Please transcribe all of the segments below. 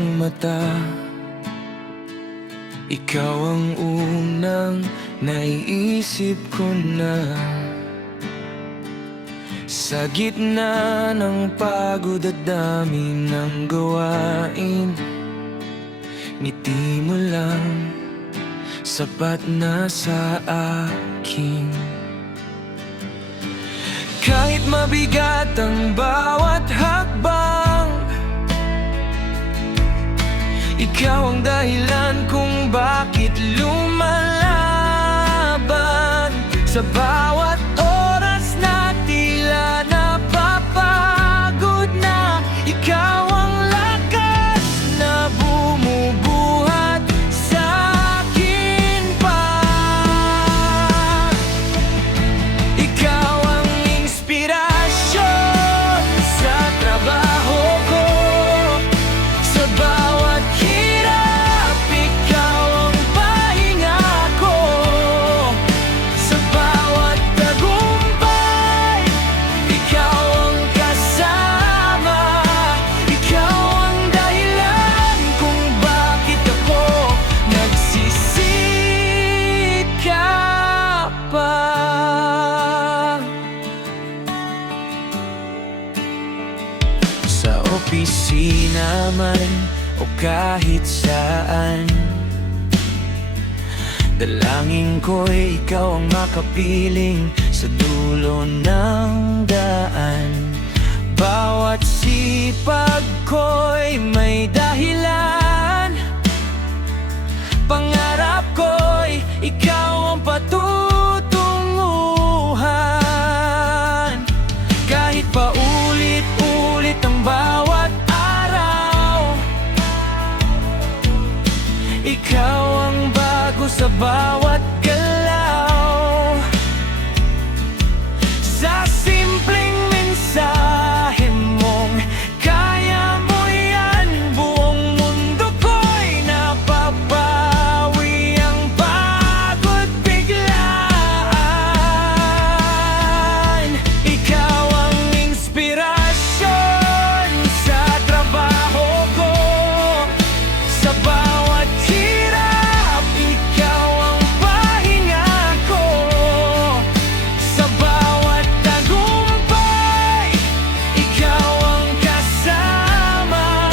ng mata, ikaw ang unang naiisip ko na. Sa gitna ng pagod at dami ng gawain, ngiti mo lang, sapat na sa akin. Kahit mabigat ang bawat hakbang, ikaw ang dahilan kung bakit lumalaban. Sa bawat oras na tila napapagod na, ikaw ang lakas na bumubuhat sa akin pa. Ikaw ang inspirasyon sa trabaho ko, sa bawat hirap, ikaw ang pahinga ko. Sa bawat tagumpay, ikaw ang kasama. Ikaw ang dahilan kung bakit ako nagsisikap pa. Sa opisina man o kahit saan, dalangin ko'y ikaw ang makapiling sa dulo ng daan. Bawat sipag ko'y may dahilan, pangarap ko'y ikaw ang patutunguhan. Kahit paulit-ulit ang bawat araw, ikaw ang bago sa bawat galaw. Sa simpleng mensahe mong kaya mo yan, buong mundo ko'y napapawi ang pagod biglaan. Ikaw ang inspirasyon sa trabaho ko, sa bawat hirap, ikaw ang pahinga ko. Sa bawat tagumpay, ikaw ang kasama.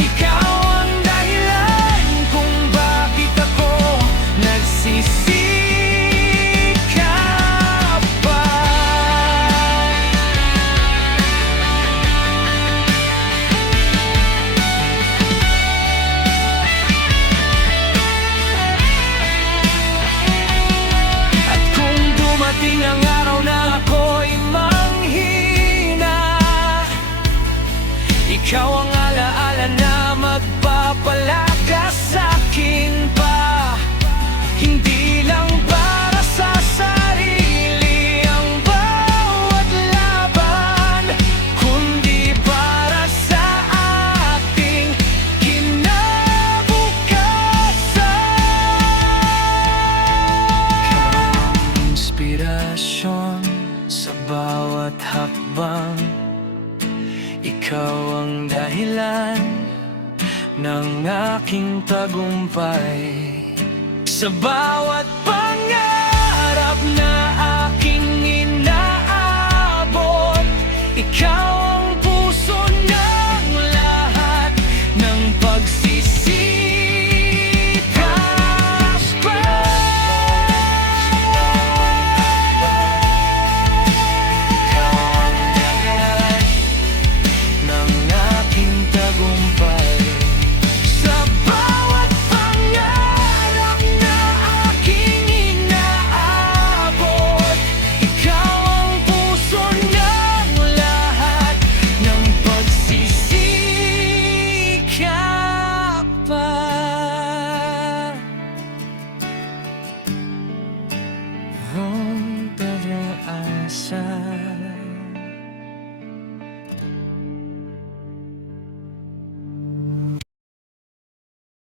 Ikaw ang dahilan kung bakit ako nagsisikap pa. At kung dumating ang araw na ako'y manghina, ikaw ang alaala na magpapalakas sa'kin pa. Hindi lang para sa sarili ang bawat laban, kundi para sa ating kinabukasan. Inspirasyon sa bawat hakbang, ikaw ang dahilan ng aking tagumpay. Sa bawat pangarap na aking inaabot, ikaw ang puso ng lahat ng pagsisikap pa. Ikaw ang dahilan ng aking tagumpay. Sa bawat pangarap na aking inaabot, ikaw ang puso ng lahat ng pagsisikap pa. Ang pag-asa